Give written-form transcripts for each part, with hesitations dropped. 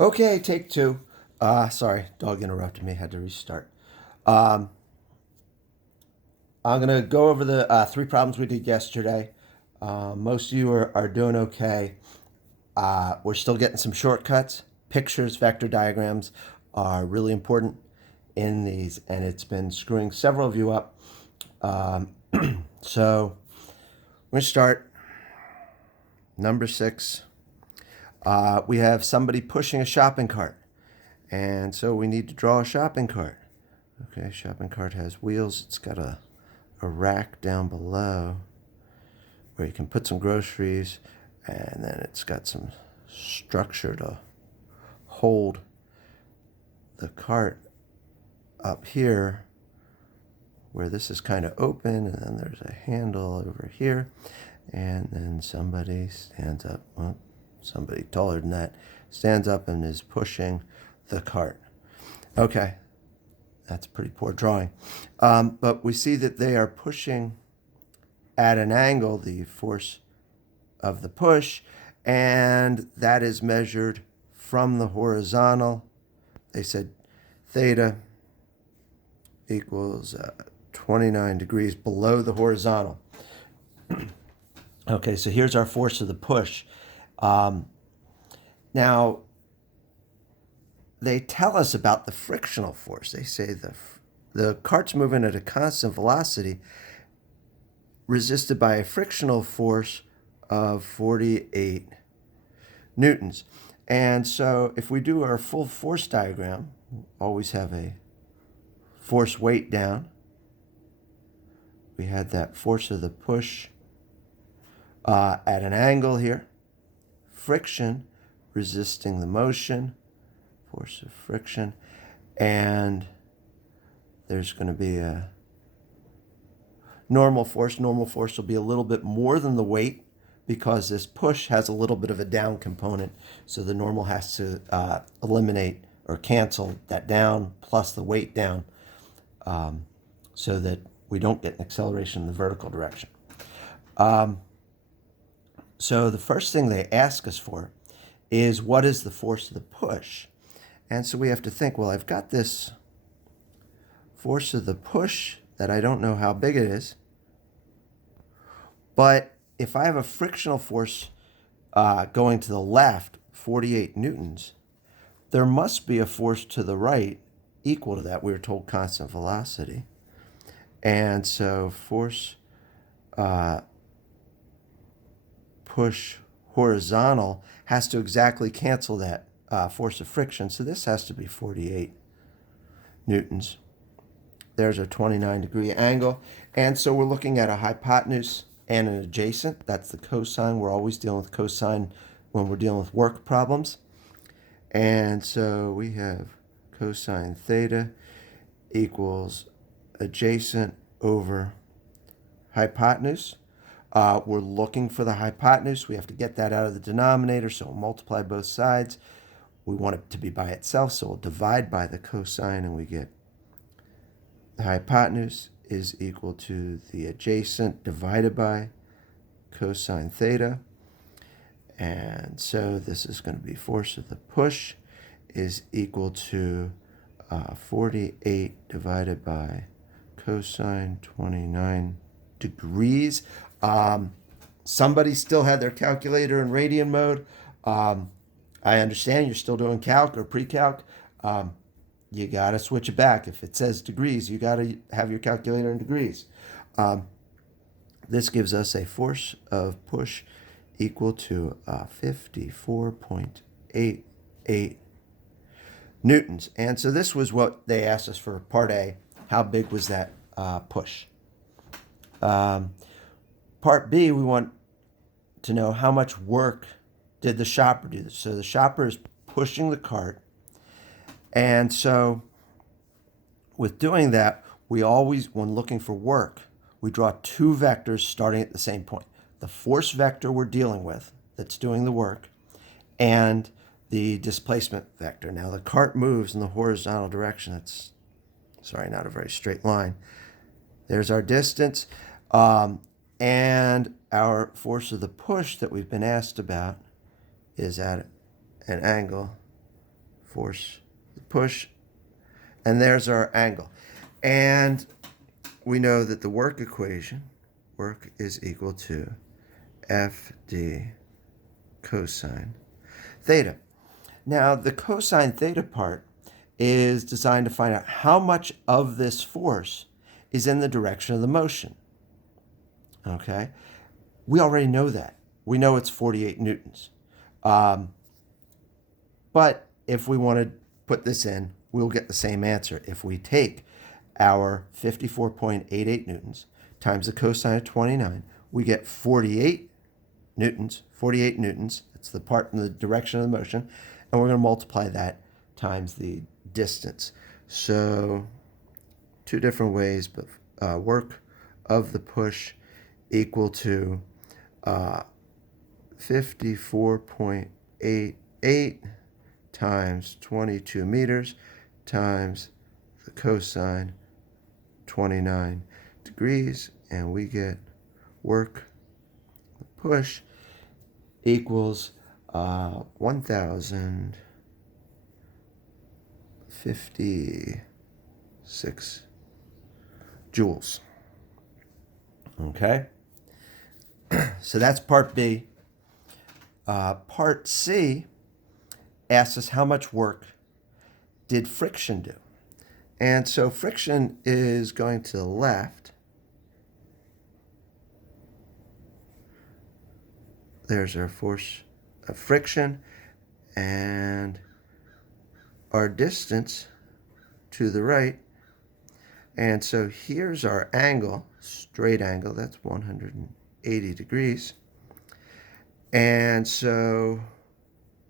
Okay, take two. Sorry, dog interrupted me. Had to restart. Um, I'm gonna go over the three problems we did yesterday. Most of you are doing okay. We're still getting some shortcuts. Pictures, vector diagrams are really important in these, and it's been screwing several of you up. So we're gonna start number 6. We have somebody pushing a shopping cart. And so we need to draw a shopping cart. Okay, shopping cart has wheels. It's got a rack down below where you can put some groceries, and then it's got some structure to hold the cart up here where this is kind of open, and then there's a handle over here, and then somebody stands up. Well, somebody taller than that stands up and is pushing the cart. Okay, that's a pretty poor drawing. But we see that they are pushing at an angle, the force of the push, and that is measured from the horizontal. They said theta equals 29 degrees below the horizontal. Okay, so here's our force of the push. Now, they tell us about the frictional force. They say the cart's moving at a constant velocity resisted by a frictional force of 48 newtons. And so if we do our full force diagram, we'll always have a force weight down. We had that force of the push at an angle here. Friction resisting the motion, force of friction, and there's going to be a normal force. Normal force will be a little bit more than the weight because this push has a little bit of a down component, so the normal has to eliminate or cancel that down plus the weight down so that we don't get an acceleration in the vertical direction. So the first thing they ask us for is what is the force of the push? And so we have to think, well, I've got this force of the push that I don't know how big it is. But if I have a frictional force going to the left, 48 newtons, there must be a force to the right equal to that. We were told constant velocity. And so force push horizontal has to exactly cancel that force of friction. So this has to be 48 newtons. There's a 29-degree angle. And so we're looking at a hypotenuse and an adjacent. That's the cosine. We're always dealing with cosine when we're dealing with work problems. And so we have cosine theta equals adjacent over hypotenuse. We're looking for the hypotenuse. We have to get that out of the denominator, so we'll multiply both sides. We want it to be by itself, so we'll divide by the cosine, and we get the hypotenuse is equal to the adjacent divided by cosine theta. And so this is going to be force of the push is equal to 48 divided by cosine 29 degrees. Somebody still had their calculator in radian mode. I understand you're still doing calc or pre-calc. You got to switch it back. If it says degrees, you got to have your calculator in degrees. This gives us a force of push equal to 54.88 newtons. And so this was what they asked us for part A. How big was that push? Part B, we want to know how much work did the shopper do. So the shopper is pushing the cart. And so with doing that, we always, when looking for work, we draw two vectors starting at the same point. The force vector we're dealing with that's doing the work and the displacement vector. Now the cart moves in the horizontal direction. It's, sorry, not a very straight line. There's our distance. And our force of the push that we've been asked about is at an angle force, the push, and there's our angle. And we know that the work equation, work is equal to FD cosine theta. Now, the cosine theta part is designed to find out how much of this force is in the direction of the motion. Okay? We already know that. We know it's 48 newtons. But if we want to put this in, we'll get the same answer. If we take our 54.88 newtons times the cosine of 29, we get 48 newtons. 48 newtons. That's the part in the direction of the motion. And we're going to multiply that times the distance. So two different ways, but work of the push equal to 54.88 times 22 meters times the cosine 29 degrees, and we get work push equals 1,056 joules. Okay, so that's part B. Part C asks us how much work did friction do? And so friction is going to the left. There's our force of friction, and our distance to the right. And so here's our angle, straight angle, that's 180 degrees. And so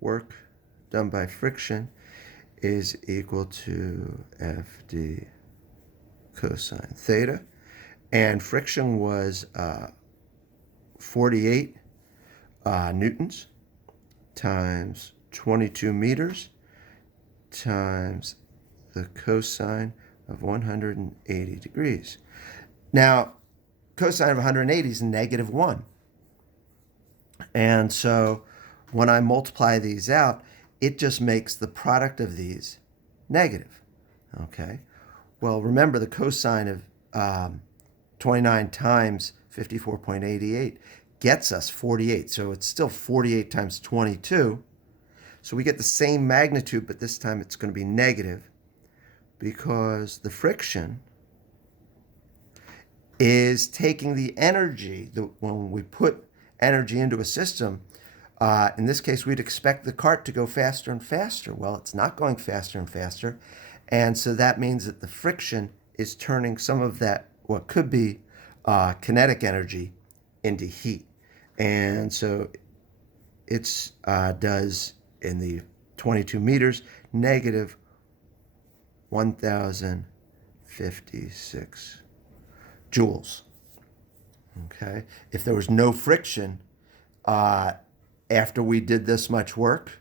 work done by friction is equal to FD cosine theta. And friction was 48 newtons times 22 meters times the cosine of 180 degrees. Now, cosine of 180 is -1. And so when I multiply these out, it just makes the product of these negative. Okay? Well, remember the cosine of 29 times 54.88 gets us 48. So it's still 48 times 22. So we get the same magnitude, but this time it's going to be negative because the friction is taking the energy. When we put energy into a system, in this case, we'd expect the cart to go faster and faster. Well, it's not going faster and faster. And so that means that the friction is turning some of that, what could be kinetic energy, into heat. And so it does, in the 22 meters, negative 1,056 joules. Okay? If there was no friction, after we did this much work,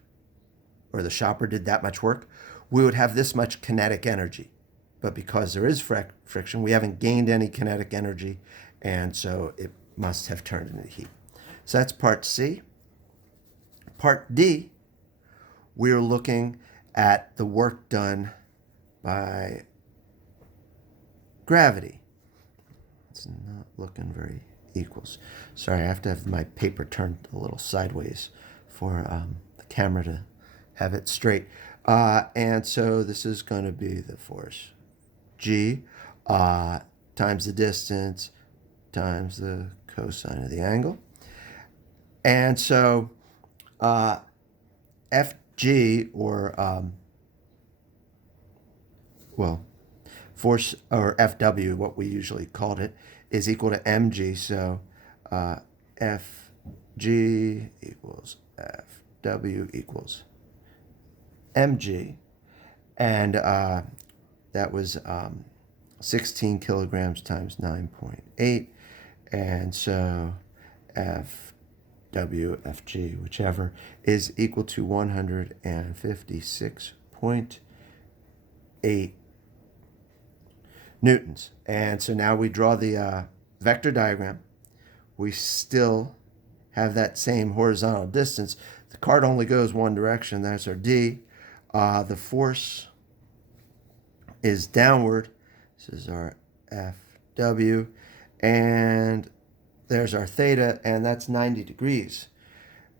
or the shopper did that much work, we would have this much kinetic energy. But because there is friction, we haven't gained any kinetic energy, and so it must have turned into heat. So that's part C. Part D, we're looking at the work done by gravity. It's not looking very equals. Sorry, I have to have my paper turned a little sideways for the camera to have it straight. And so this is going to be the force G times the distance times the cosine of the angle. And so FG, or force, or FW, what we usually called it, is equal to mg. So FG equals FW equals mg. And that was 16 kilograms times 9.8. And so FW, FG, whichever, is equal to 156.8 newtons. And so now we draw the vector diagram. We still have that same horizontal distance. The cart only goes one direction. That's our D. The force is downward. This is our FW. And there's our theta, and that's 90 degrees.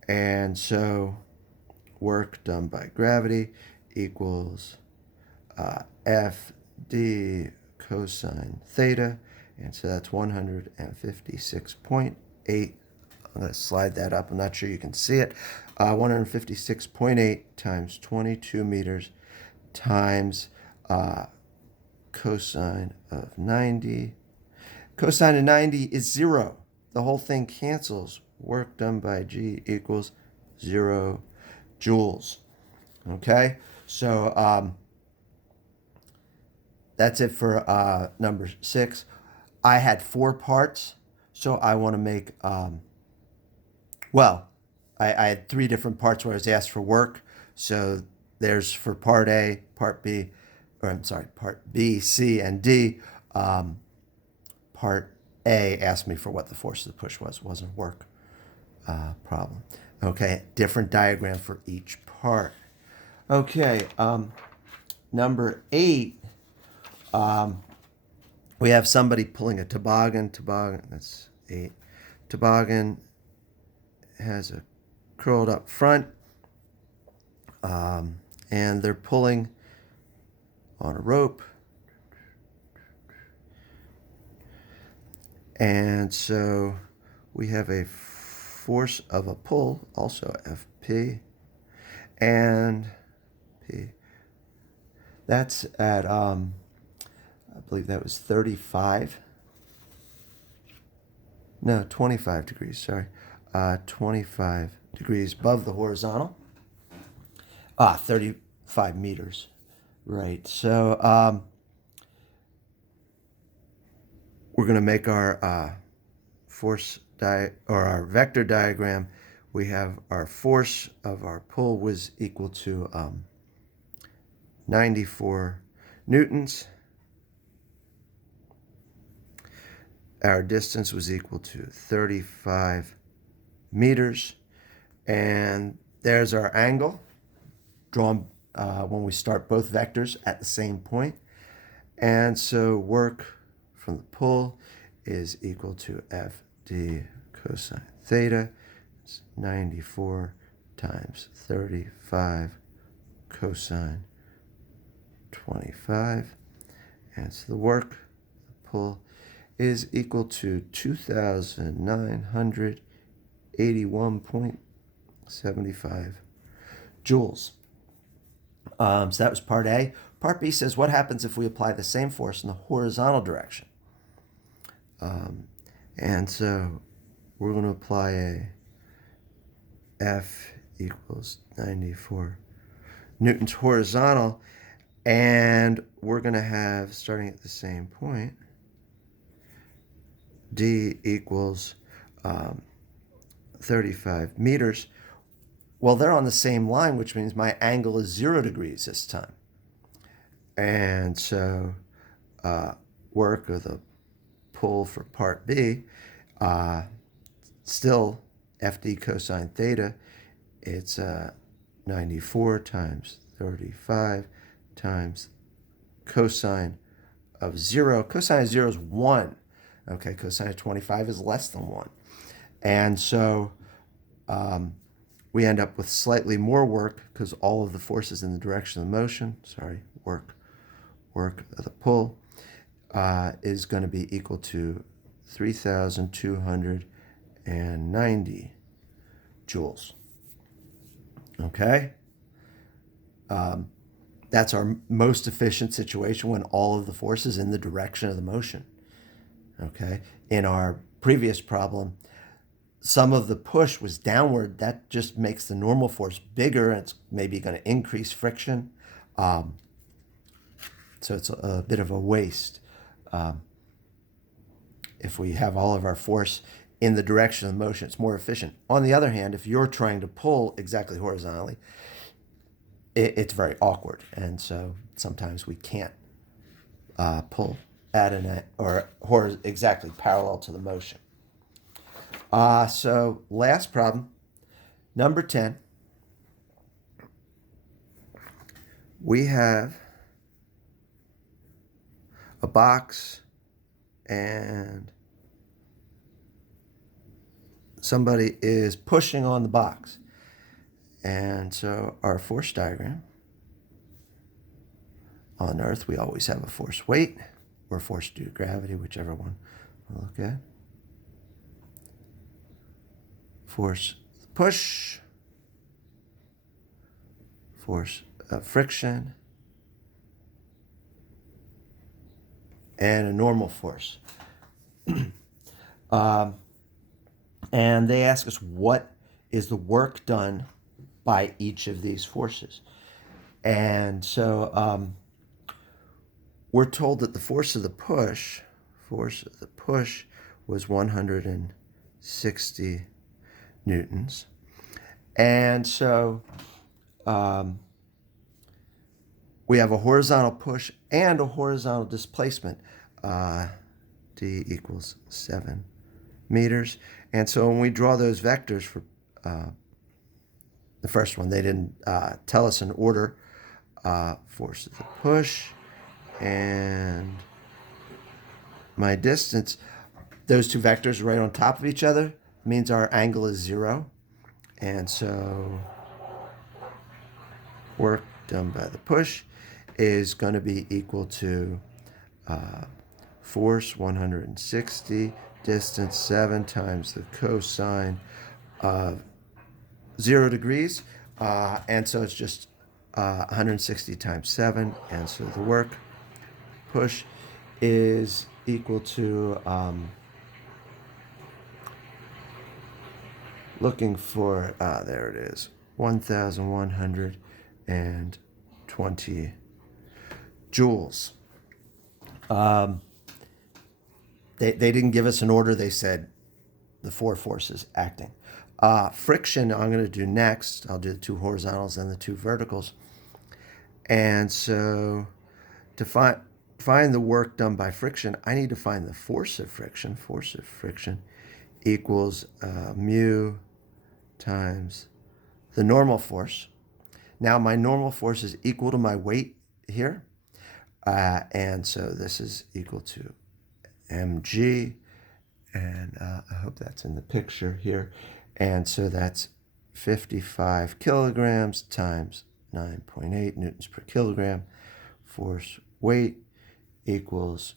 And so work done by gravity equals FD cosine theta. And so that's 156.8. I'm going to slide that up. I'm not sure you can see it. 156.8 times 22 meters times cosine of 90. Cosine of 90 is 0. The whole thing cancels. Work done by G equals 0 joules. Okay? So that's it for number 6. I had 4 parts, so I want to make, I had 3 different parts where I was asked for work. So there's for part A, part B, part B, C, and D. Part A asked me for what the force of the push was. It wasn't a work problem. Okay, different diagram for each part. Okay, number 8, we have somebody pulling a toboggan. That's 8. Toboggan has a curled up front, and they're pulling on a rope. And so we have a force of a pull, also FP, and P. That's at, I believe that was 25 degrees, sorry. 25 degrees above the horizontal. 35 meters, right. So we're going to make our our vector diagram. We have our force of our pull was equal to 94 newtons. Our distance was equal to 35 meters. And there's our angle drawn when we start both vectors at the same point. And so work from the pull is equal to FD cosine theta. It's 94 times 35 cosine 25. And so the work, the pull, is equal to 2,981.75 joules. So that was part A. Part B says, what happens if we apply the same force in the horizontal direction? And so we're going to apply a F equals 94 newtons horizontal, and we're going to have, starting at the same point, D equals 35 meters. Well, they're on the same line, which means my angle is 0 degrees this time. And so work of the pull for part B, still FD cosine theta, it's 94 times 35 times cosine of 0. Cosine of 0 is 1. Okay, cosine of 25 is less than 1. And so we end up with slightly more work because all of the forces in the direction of the motion, work of the pull, is going to be equal to 3,290 joules. Okay? That's our most efficient situation when all of the force is in the direction of the motion. Okay? In our previous problem, some of the push was downward. That just makes the normal force bigger, and it's maybe going to increase friction. So it's a bit of a waste. If we have all of our force in the direction of the motion, it's more efficient. On the other hand, if you're trying to pull exactly horizontally, it's very awkward. And so sometimes we can't pull at exactly parallel to the motion. So last problem, number 10. we have a box and somebody is pushing on the box. And so our force diagram, on Earth, we always have a force weight or force due to gravity, whichever one we'll look at. Force push, force friction, and a normal force. And they ask us what is the work done by each of these forces. And so we're told that the force of the push was 160 newtons. And so we have a horizontal push and a horizontal displacement. D equals 7 meters. And so when we draw those vectors for the first one, they didn't tell us in order. Force of the push and my distance. Those two vectors right on top of each other means our angle is 0. And so work done by the push is going to be equal to force 160, distance 7 times the cosine of 0 degrees. And so it's just 160 times 7. And so the work push is equal to, looking for, there it is, 1,120 joules. They didn't give us an order. They said the 4 forces acting. Friction, I'm going to do next. I'll do the 2 horizontals and the 2 verticals. And so to find the work done by friction, I need to find the force of friction. Force of friction equals mu times the normal force. Now my normal force is equal to my weight here. And so this is equal to mg. And I hope that's in the picture here. And so that's 55 kilograms times 9.8 newtons per kilogram. Force weight equals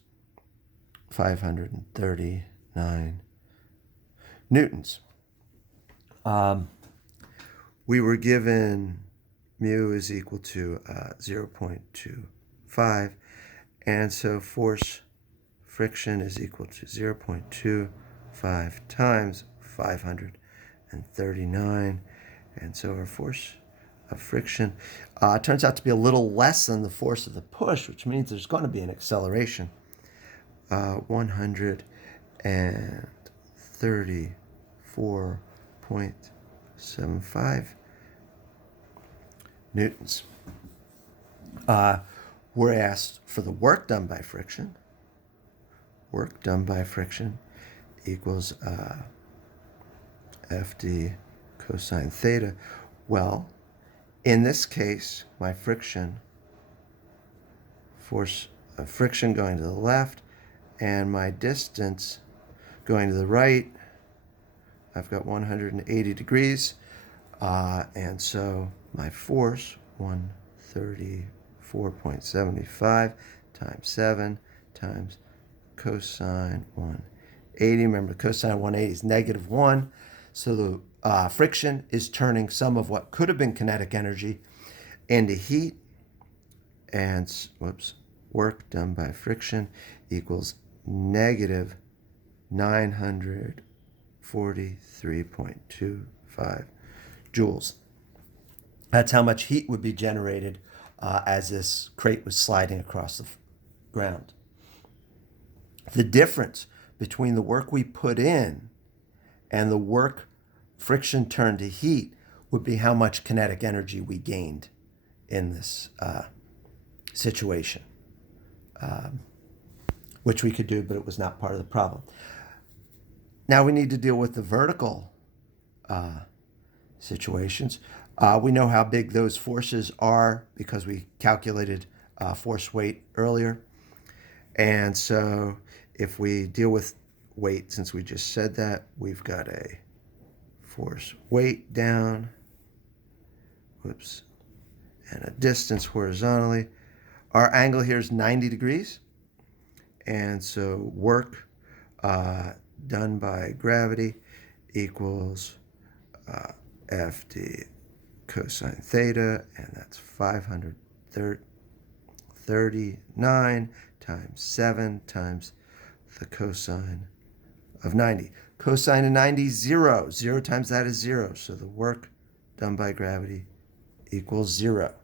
539 newtons. We were given mu is equal to 0.25. And so force friction is equal to 0.25 times 539. And so our force of friction turns out to be a little less than the force of the push, which means there's going to be an acceleration. 134.75 newtons. We're asked for the work done by friction. Work done by friction equals FD cosine theta. Well, in this case, my friction, force of friction going to the left, and my distance going to the right, I've got 180 degrees. And so my force, 134.75 times 7 times cosine 180. Remember, cosine 180 is -1. So the friction is turning some of what could have been kinetic energy into heat. And, work done by friction equals negative 943.25 joules. That's how much heat would be generated as this crate was sliding across the ground. The difference between the work we put in and the work friction turned to heat would be how much kinetic energy we gained in this situation, which we could do, but it was not part of the problem. Now we need to deal with the vertical situations. We know how big those forces are because we calculated force weight earlier. And so if we deal with weight, since we just said that, we've got a force weight down, whoops, and a distance horizontally. Our angle here is 90 degrees. And so work done by gravity equals FD cosine theta, and that's 539 times 7 times the cosine of 90. Cosine of 90 is 0. 0 times that is 0. So the work done by gravity equals 0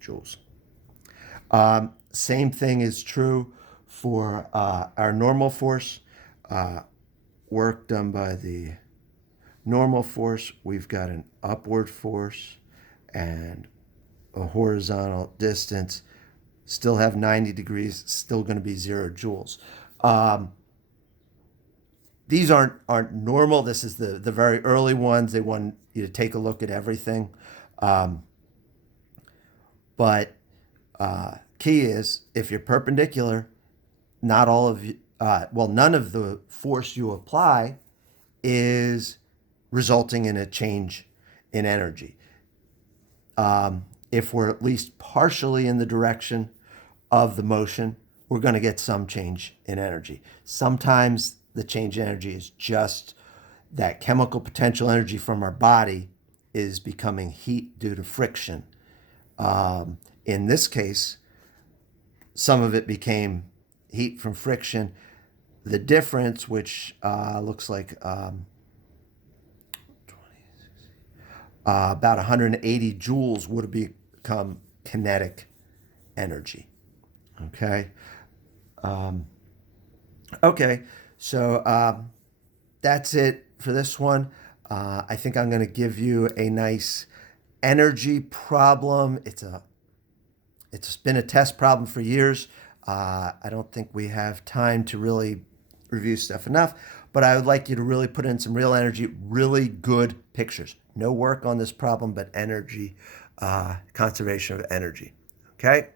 joules. Same thing is true for our normal force. Work done by the normal force, we've got an upward force and a horizontal distance. Still have 90 degrees, still going to be 0 joules. These aren't normal. This is the very early ones. They want you to take a look at everything. But key is, if you're perpendicular, not all of you, none of the force you apply is resulting in a change in energy. If we're at least partially in the direction of the motion, we're going to get some change in energy. Sometimes the change in energy is just that chemical potential energy from our body is becoming heat due to friction. In this case, some of it became heat from friction. The difference, which looks like about 180 joules, would have become kinetic energy. Okay. So that's it for this one. I think I'm going to give you a nice energy problem. It's been a test problem for years. I don't think we have time to really review stuff enough, but I would like you to really put in some real energy, really good pictures. No work on this problem, but energy, conservation of energy. Okay?